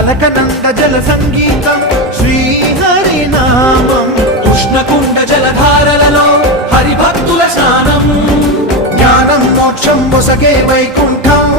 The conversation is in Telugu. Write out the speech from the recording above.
అలకనంద జల సంగీతం శ్రీహరినామం ఉష్ణకుండ జలధారలలో హరిభక్తుల స్నానం జ్ఞానం మోక్షం మొసగే వైకుంఠం